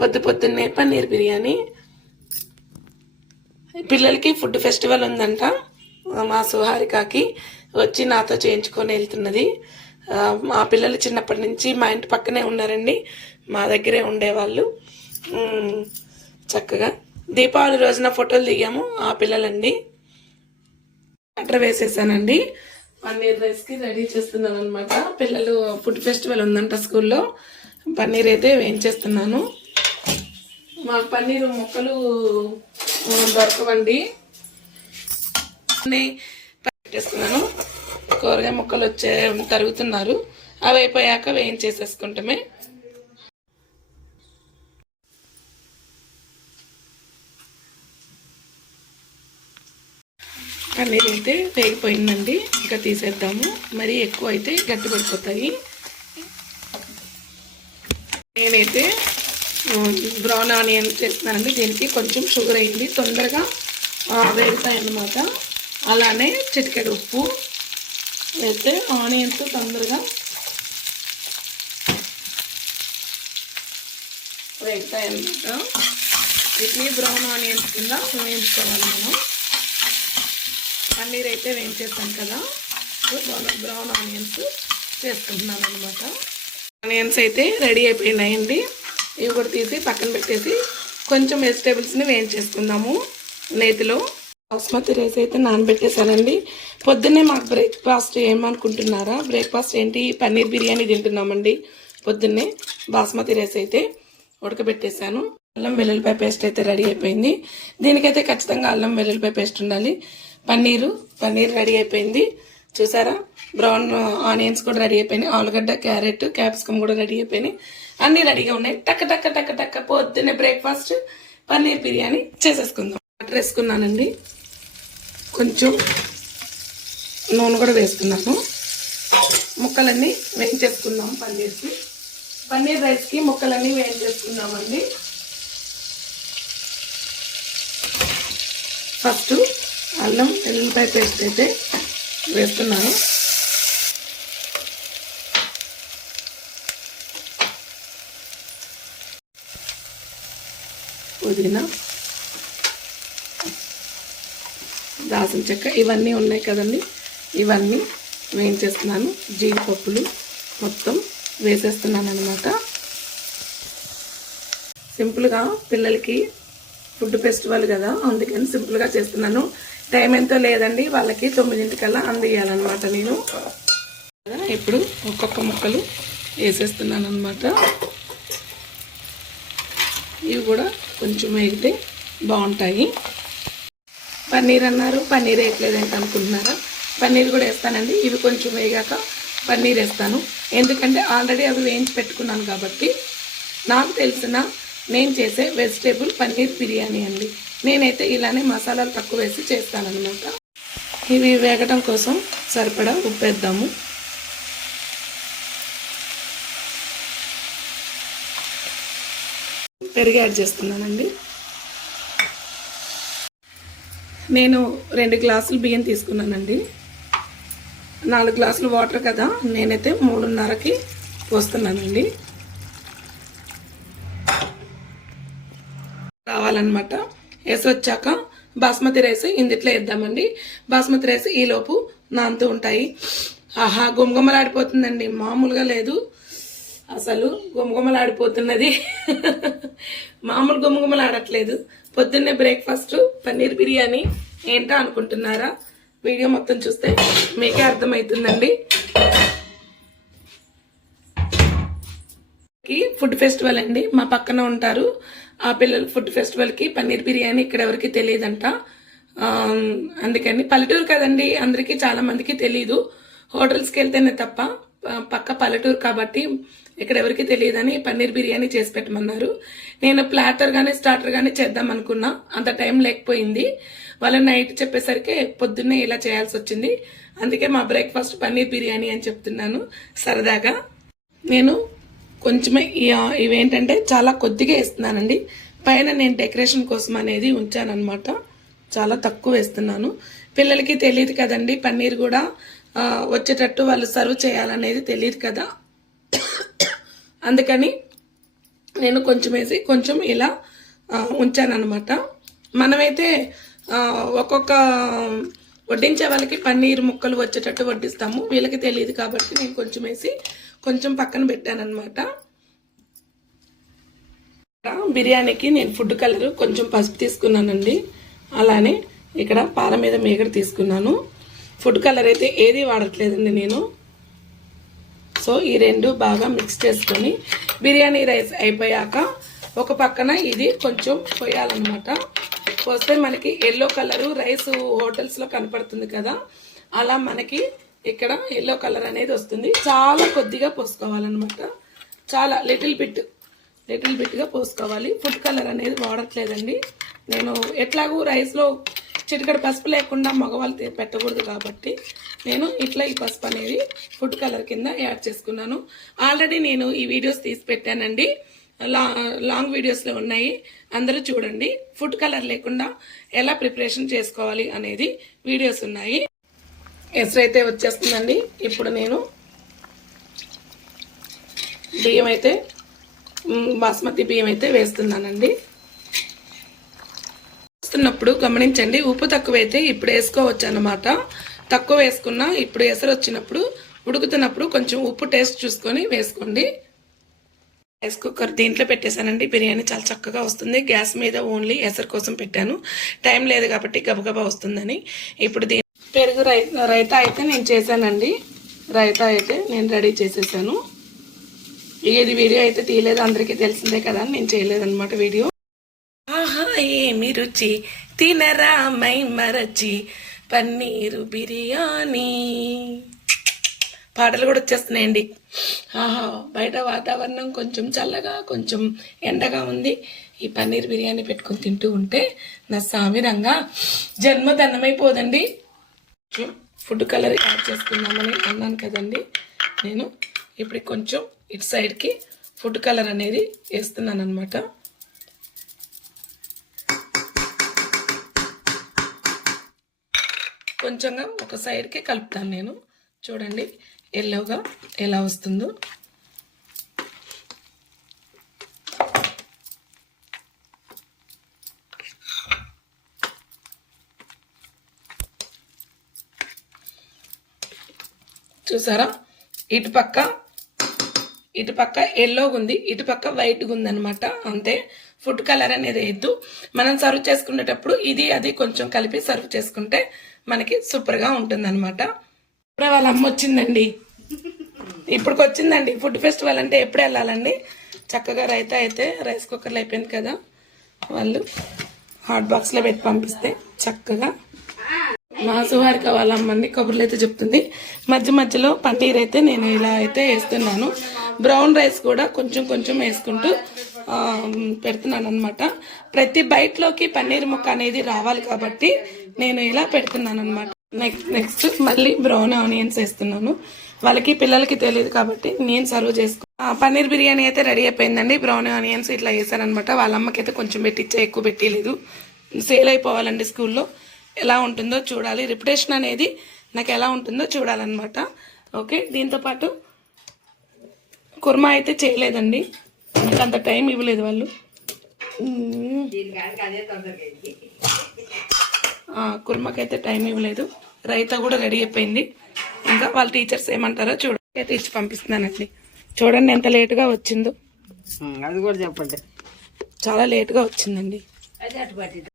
పొద్దున్నే పన్నీర్ బిర్యానీ. పిల్లలకి food festival ఉందంట. మా సుహారికకి వచ్చి నాతో చేయించుకొని వెళ్తున్నది. మా పిల్లలు చిన్నప్పటి నుంచి మా ఇంటి పక్కనే ఉన్నారండి, మా దగ్గరే ఉండేవాళ్ళు. చక్కగా దీపావళి రోజున ఫోటోలు దిగాము ఆ పిల్లలండి. బటర్ వేసేసానండి. పన్నీర్ రైస్కి రెడీ చేస్తున్నాను అనమాట. పిల్లలు ఫుడ్ ఫెస్టివల్ ఉందంట స్కూల్లో. పన్నీర్ అయితే వేయించేస్తున్నాను. మాకు పన్నీరు ముక్కలు దొరకవండి. పెట్టేస్తున్నాను. కూరగాయ ముక్కలు తరుగుతున్నారు. అవి అయిపోయాక వేయించేసేసుకుంటామే. పన్నీర్ అయితే వేగిపోయిందండి. ఇంకా తీసేద్దాము. మరీ ఎక్కువ అయితే గట్టి పడిపోతాయి. నేనైతే బ్రౌన్ ఆనియన్ చేస్తున్నానండి. దీనికి కొంచెం షుగర్ అయింది, తొందరగా వేగుతాయి అన్నమాట. అలానే చిటికెడు ఉప్పు వేస్తే ఆనియన్స్ తొందరగా వేగుతాయి అన్నమాట. వీటిని బ్రౌన్ ఆనియన్స్ కింద వేయించుకోవాలి మనం. పన్నీర్ అయితే వేయించేస్తాం కదా, బ్రౌన్ ఆనియన్స్ చేసుకుంటున్నాను అనమాట. ఆనియన్స్ అయితే రెడీ అయిపోయినాయండి. ఇవి కూడా తీసి పక్కన పెట్టేసి కొంచెం వెజిటేబుల్స్ని వేయించేసుకుందాము నేతిలో. బాస్మతి రైస్ అయితే నానబెట్టేశానండి. పొద్దున్నే మాకు బ్రేక్ఫాస్ట్ ఏమనుకుంటున్నారా? బ్రేక్ఫాస్ట్ ఏంటి? పన్నీర్ బిర్యానీ తింటున్నామండి. పొద్దున్నే బాస్మతి రైస్ అయితే ఉడకబెట్టేశాను. అల్లం వెల్లుల్లిపాయ పేస్ట్ అయితే రెడీ అయిపోయింది. దీనికైతే ఖచ్చితంగా అల్లం వెల్లుల్లిపాయ పేస్ట్ ఉండాలి. పన్నీర్ రెడీ అయిపోయింది. చూసారా? బ్రౌన్ ఆనియన్స్ కూడా రెడీ అయిపోయినాయి. ఆలుగడ్డ, క్యారెట్, క్యాప్సికమ్ కూడా రెడీ అయిపోయినాయి. అన్నీ రెడీగా ఉన్నాయి. టక్క టక్క టక్క టక్క పొద్దున్నే బ్రేక్ఫాస్ట్ పన్నీర్ బిర్యానీ చేసేసుకుందాం. బటర్ వేసుకున్నానండి. కొంచెం నూనె కూడా వేసుకున్నాను. ముక్కలన్నీ వేయించేసుకుందాం. పన్నీర్ రైస్కి ముక్కలన్నీ వేయించేసుకుందామండి. ఫస్ట్ అల్లం వెల్లుల్లిపాయ పేస్ట్ అయితే వేస్తున్నాను. పుదీనా, దాల్చిన చెక్క ఇవన్నీ ఉన్నాయి కదండి, ఇవన్నీ వేయించేస్తున్నాను. జీడిపప్పులు మొత్తం వేసేస్తున్నాను అన్నమాట. సింపుల్గా పిల్లలకి ఫుడ్ ఫెస్టివల్ కదా, అందుకని సింపుల్గా చేస్తున్నాను. టైం ఎంతో లేదండి, వాళ్ళకి 9 అందియాలన్నమాట నేను. ఇప్పుడు ఒక్కొక్క ముక్కలు వేసేస్తున్నాను అన్నమాట. ఇవి కూడా కొంచెం వేగితే బాగుంటాయి. పన్నీర్ అన్నారు, పన్నీర్ వేయట్లేదంటే అనుకుంటున్నారా? పన్నీర్ కూడా వేస్తానండి. ఇవి కొంచెం వేగాక పన్నీర్ వేస్తాను. ఎందుకంటే ఆల్రెడీ అవి వేయించి పెట్టుకున్నాను కాబట్టి. నాకు తెలిసిన నేను చేసే వెజిటేబుల్ పన్నీర్ బిర్యానీ అండి. నేనైతే ఇలానే మసాలాలు తక్కువ వేసి చేస్తానన్నమాట. ఇవి వేగడం కోసం సరిపడా ఉప్పు వేద్దాము. పెరుగు యాడ్ చేస్తున్నానండి. నేను 2 గ్లాసులు బియ్యం తీసుకున్నానండి. 4 గ్లాసులు వాటర్ కదా, నేనైతే 3:30కి పోస్తున్నానండి. కావాలన్నమాట. వేసి వచ్చాక బాస్మతి రైస్ ఇందుట్లో వేద్దామండి. బాస్మతి రైస్ ఈలోపు నానుతూ ఉంటాయి. ఆహా, గుమగుమలాడిపోతుందండి, మామూలుగా లేదు అసలు. గుమగుమలాడిపోతున్నది, మామూలు గుమగుమలాడట్లేదు. పొద్దున్నే బ్రేక్ఫాస్ట్ పన్నీర్ బిర్యానీ ఏంటో అనుకుంటున్నారా? వీడియో మొత్తం చూస్తే మీకే అర్థమవుతుందండి. ఫుడ్ ఫెస్టివల్ అండి, మా పక్కన ఉంటారు ఆ పిల్లలు. ఫుడ్ ఫెస్టివల్కి పన్నీర్ బిర్యానీ ఇక్కడ ఎవరికి తెలియదంట. అందుకని పల్లెటూరు కదండి, అందరికీ చాలా మందికి తెలీదు. హోటల్స్కి వెళ్తేనే తప్ప, పక్క పల్లెటూరు కాబట్టి ఇక్కడ ఎవరికి తెలియదని పన్నీర్ బిర్యానీ చేసి పెట్టమన్నారు. నేను ప్లాటర్ కానీ స్టార్టర్ కానీ చేద్దాం అనుకున్నా, అంత టైం లేకపోయింది. వాళ్ళు నైట్ చెప్పేసరికి పొద్దున్నే ఇలా చేయాల్సి వచ్చింది. అందుకే మా బ్రేక్ఫాస్ట్ పన్నీర్ బిర్యానీ అని చెప్తున్నాను సరదాగా. నేను కొంచెమే ఇవేంటంటే చాలా కొద్దిగా వేస్తున్నానండి. పైన నేను డెకరేషన్ కోసం అనేది ఉంచానన్నమాట. చాలా తక్కువ వేస్తున్నాను. పిల్లలకి తెలియదు కదండి, పన్నీర్ కూడా వచ్చేటట్టు వాళ్ళు సర్వ్ చేయాలనేది తెలియదు కదా. అందుకని నేను కొంచెం వేసి కొంచెం ఇలా ఉంచానన్నమాట. మనమైతే ఒక్కొక్క వడ్డించే వాళ్ళకి పన్నీర్ ముక్కలు వచ్చేటట్టు వడ్డిస్తాము, వీళ్ళకి తెలియదు కాబట్టి నేను కొంచెం వేసి కొంచెం పక్కన పెట్టానన్నమాట. బిర్యానీకి నేను ఫుడ్ కలర్ కొంచెం పసుపు తీసుకున్నానండి. అలానే ఇక్కడ పాల మీద మేగడ తీసుకున్నాను. ఫుడ్ కలర్ అయితే ఏది వాడట్లేదండి నేను. సో ఈ రెండు బాగా మిక్స్ చేసుకొని బిర్యానీ రైస్ అయిపోయాక ఒక పక్కన ఇది కొంచెం పోయాలన్నమాట. పోస్తే మనకి ఎల్లో కలరు రైస్ హోటల్స్లో కనపడుతుంది కదా, అలా మనకి ఇక్కడ ఎల్లో కలర్ అనేది వస్తుంది. చాలా కొద్దిగా పోసుకోవాలన్నమాట, చాలా లిటిల్ బిట్గా పోసుకోవాలి. ఫుడ్ కలర్ అనేది వాడట్లేదండి నేను. ఎట్లాగూ రైస్లో చిటికడ పసుపు లేకుండా మగవాళ్ళు పెట్టకూడదు కాబట్టి నేను ఇట్లా ఈ పసుపు అనేది ఫుడ్ కలర్ కింద యాడ్ చేసుకున్నాను. ఆల్రెడీ నేను ఈ వీడియోస్ తీసి పెట్టానండి, లాంగ్ వీడియోస్లో ఉన్నాయి, అందరూ చూడండి. ఫుడ్ కలర్ లేకుండా ఎలా ప్రిపరేషన్ చేసుకోవాలి అనేది వీడియోస్ ఉన్నాయి. ఎసరు అయితే వచ్చేస్తుందండి. ఇప్పుడు నేను బియ్యం అయితే బాస్మతి బియ్యం అయితే వేస్తున్నానండి. వేస్తున్నప్పుడు గమనించండి, ఉప్పు తక్కువైతే ఇప్పుడు వేసుకోవచ్చు అన్నమాట. తక్కువ వేసుకున్నా ఇప్పుడు ఎసరు వచ్చినప్పుడు ఉడుకుతున్నప్పుడు కొంచెం ఉప్పు టేస్ట్ చూసుకొని వేసుకోండి. రైస్ కుక్కర్ దీంట్లో పెట్టేశానండి. బిర్యానీ చాలా చక్కగా వస్తుంది. గ్యాస్ మీద ఓన్లీ ఎసరు కోసం పెట్టాను, టైం లేదు కాబట్టి గబగబా వస్తుందని. ఇప్పుడు పెరుగు రైతా అయితే నేను చేశానండి. రైతా అయితే నేను రెడీ చేసేసాను. ఇది వీడియో అయితే తీయలేదు, అందరికీ తెలిసిందే కదా, నేను చేయలేదన్నమాట వీడియో. ఆహా ఏమి రుచి తినరా మై మరచి పన్నీరు బిర్యానీ. పాటలు కూడా వచ్చేస్తున్నాయండి. ఆహా బయట వాతావరణం కొంచెం చల్లగా కొంచెం ఎండగా ఉంది. ఈ పన్నీర్ బిర్యానీ పెట్టుకొని తింటూ ఉంటే నా సామిరంగా జన్మ ధన్యమైపోదండి. ఫుడ్ కలర్ యాడ్ చేసుకున్నామని అన్నాను కదండి నేను. ఇప్పుడు కొంచెం ఇటు సైడ్కి ఫుడ్ కలర్ అనేది వేస్తున్నాను అనమాట. కొంచెంగా ఒక సైడ్కి కలుపుతాను నేను. చూడండి ఎల్లోగా ఎలా వస్తుందో. చూసారా, ఇటు పక్క ఎల్లోగా ఉంది, ఇటు పక్క వైట్గా ఉంది అనమాట. అంతే, ఫుడ్ కలర్ అనేది వేయద్దు. మనం సర్వ్ చేసుకునేటప్పుడు ఇది అది కొంచెం కలిపి సర్వ్ చేసుకుంటే మనకి సూపర్గా ఉంటుంది అనమాట. ఇప్పుడే వాళ్ళ అమ్మ వచ్చిందండి, ఇప్పటికి వచ్చిందండి. ఫుడ్ ఫెస్టివల్ అంటే ఎప్పుడు వెళ్ళాలండి. చక్కగా రైతా అయితే రైస్ కుక్కర్లో అయిపోయింది కదా, వాళ్ళు హాట్ బాక్స్లో పెట్టి పంపిస్తే చక్కగా మా సుహారిక వాళ్ళ అమ్మండి కబుర్లు అయితే చెప్తుంది. మధ్య మధ్యలో పన్నీర్ అయితే నేను ఇలా అయితే వేస్తున్నాను. బ్రౌన్ రైస్ కూడా కొంచెం కొంచెం వేసుకుంటూ పెడుతున్నాను అనమాట. ప్రతి బైట్లోకి పన్నీర్ ముక్క అనేది రావాలి కాబట్టి నేను ఇలా పెడుతున్నాను అనమాట. నెక్స్ట్ మళ్ళీ బ్రౌన్ ఆనియన్స్ వేస్తున్నాను. వాళ్ళకి పిల్లలకి తెలియదు కాబట్టి నేను సర్వ్ చేసుకో. పన్నీర్ బిర్యానీ అయితే రెడీ అయిపోయిందండి. బ్రౌన్ ఆనియన్స్ ఇట్లా వేసారనమాట. వాళ్ళ అమ్మకి అయితే కొంచెం పెట్టించే, ఎక్కువ పెట్టలేదు. సేల్ అయిపోవాలండి స్కూల్లో. ఎలా ఉంటుందో చూడాలి, రిప్యుటేషన్ అనేది నాకు ఎలా ఉంటుందో చూడాలన్నమాట. ఓకే, దీంతోపాటు కుర్మా అయితే చేయలేదండి, నాకు అంత టైం ఇవ్వలేదు వాళ్ళు. కుర్మాకైతే టైం ఇవ్వలేదు. రైతా కూడా రెడీ అయిపోయింది. ఇంకా వాళ్ళ టీచర్స్ ఏమంటారో చూడండి అయితే ఇచ్చి పంపిస్తున్నానండి. చూడండి ఎంత లేటుగా వచ్చిందో, అది కూడా చెప్పండి. చాలా లేటుగా వచ్చిందండి.